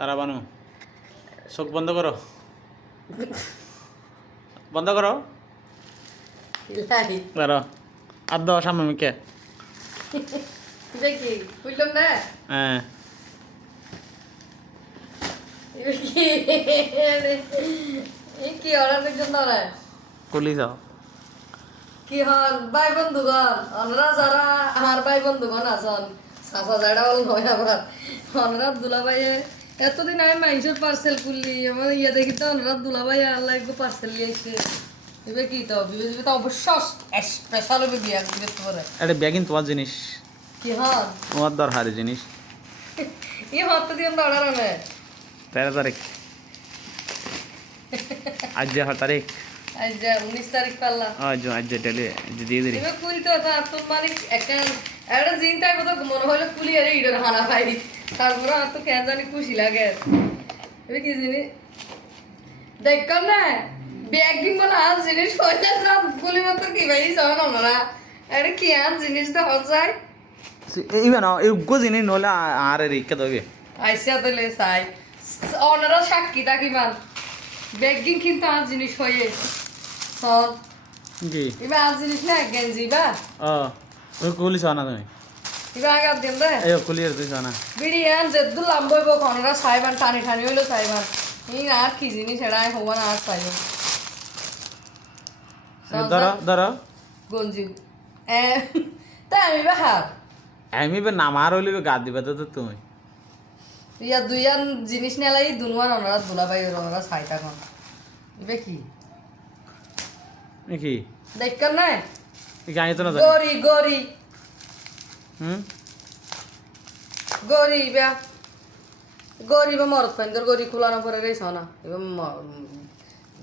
তারা বানু চোখ বন্ধ করো, বন্ধ করো। দাঁড়ো আর দাও সামনে দেখি বুঝলাম না। হ্যাঁ কি অর্ডার দেখছেন তারা কুলি যাও কি হন ভাই বন্ধুগণ অনরা যারা আমার ভাই বন্ধুগণ আছেন সাফা জায়গা বল নয় আবার অনুরাধ দুলাভাই এতদিন আমি মাইসের পার্সেল করলি আমার ইয়ে দেখি তো অনুরাধ দুলাভাই আল্লাহ একটু পার্সেল নিয়ে এসে এবার কি তো বিবেচ তো অবশ্য স্পেশাল হবে বিয়ার বিবেচ করে এটা ব্যাগিন তোমার জিনিস, কি হন তোমার দরকারি জিনিস। ই হত দিয়ে অর্ডার আনে 13 তারিখ আজ যে 8 তারিখ আজ 19 তারিখ পাল্লা আজ ডেলি দিয়ে দিই। এবার কুই তো তোর মানে একটা একটা চিন্তা কথা মনে হলো কুলি আরে ইডর হানা পাই তারপরে আর তো কেন জানি খুশি লাগে এবার কি জিনিস দেখ না ব্যাগ দিন বলে আর জিনিস পয়সা সব কুলি মতো কি ভাই সব না আরে কি আর জিনিস তো হচ্ছে ইভেন এই গো জিনিস নলে আর রেখে দেবে আইসা তো লে সাই অনারা সাক্ষী থাকি মান ব্যাগ দিন কিন্তু আর জিনিস হয়ে হন কি এবার আর জিনিস না গেঞ্জি বা ওই কুলি সানা তুমি এবার আগে দিন দে এই কুলি আর তুই সানা বিড়িয়ান যেদু লাম্বইব কনরা সাইবান টানি টানি হইলো সাইবান এই আর কি জিনিস এড়াই হবান আর সাইবান ধরো ধরো গঞ্জি তাই আমি বাহার আমি বে নামার হইলে গা দিবা তো তুমি ইয়া দুইয়ান জিনিস নেলাই দুনওয়ান ওনারা দুলাবাই ওনারা সাইতা কোন ইবে কি নাকি দেখকার নাই গাই তো না জানি গরি গরি গরি ইবা গরি বা মরত ফাইন্দর গরি খোলানো পরে রেছ না ইবা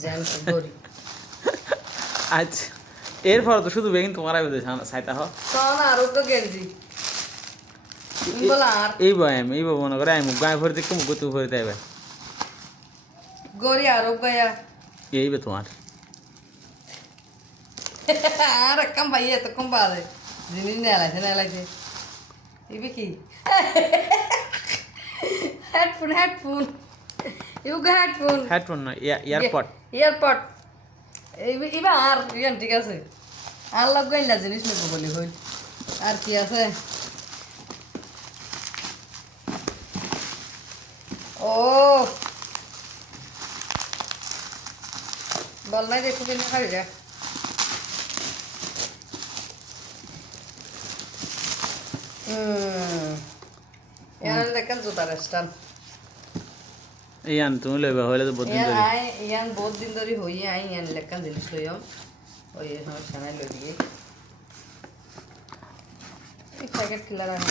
জেন্টস গরি আচ্ছা এরপর তো শুধু বেগিন তোমার আইবে সাইতা হ সোনা আর তো গেঞ্জি বলা আর এই বয়াম এই মনে করে আমি গায়ে ভরে দেখতে মুখ তুই ভরে দেবে গরি আর গয়া এই বে তোমার আর কাম ভাই এত কম বাদে জিনিস নেলাইছে ইবে কি headphone headphone you go headphone headphone না এয়ারপড এয়ারপড ইবা আর ইয়ান ঠিক আছে আর লাগ গাইলা জিনিস নেব বলি হই আর কি আছে ও বল নাই দেখো কিনে খাবি যা ইয়ান দেখেন জুতার স্ট্যান্ড ইয়ান তুমি লইবা হইলে তো বদিন ধরে ইয়ান বহুত দিন ধরে হই আই ইয়ান লেখান জিনিস লইম ওই আমার ছানাই লই দিয়ে এই প্যাকেট কিলার আনি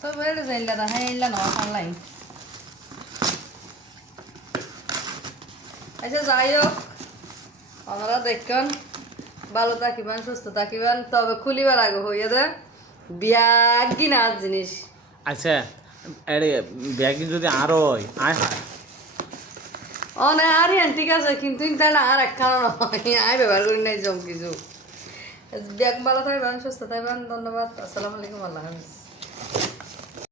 তো বেড়ে যাইলা দা হ্যাঁ ইলা না অনলাইন আচ্ছা যাই হোক আমরা দেখুন ভালো থাকিবেন সুস্থ থাকিবেন তবে খুলিবার আগে হইয়া দে ব্যাগ কিনা জিনিস আচ্ছা আরে ব্যাগিং যদি আরো হয় আয় হয় ও না আর ঠিক আছে কিন্তু তাহলে আর একখানা নয় আয় ব্যবহার করি নাই জম কিছু ব্যাগ ভালো থাকবেন সুস্থ থাকবেন ধন্যবাদ আসসালামু আলাইকুম আল্লাহ হাফিজ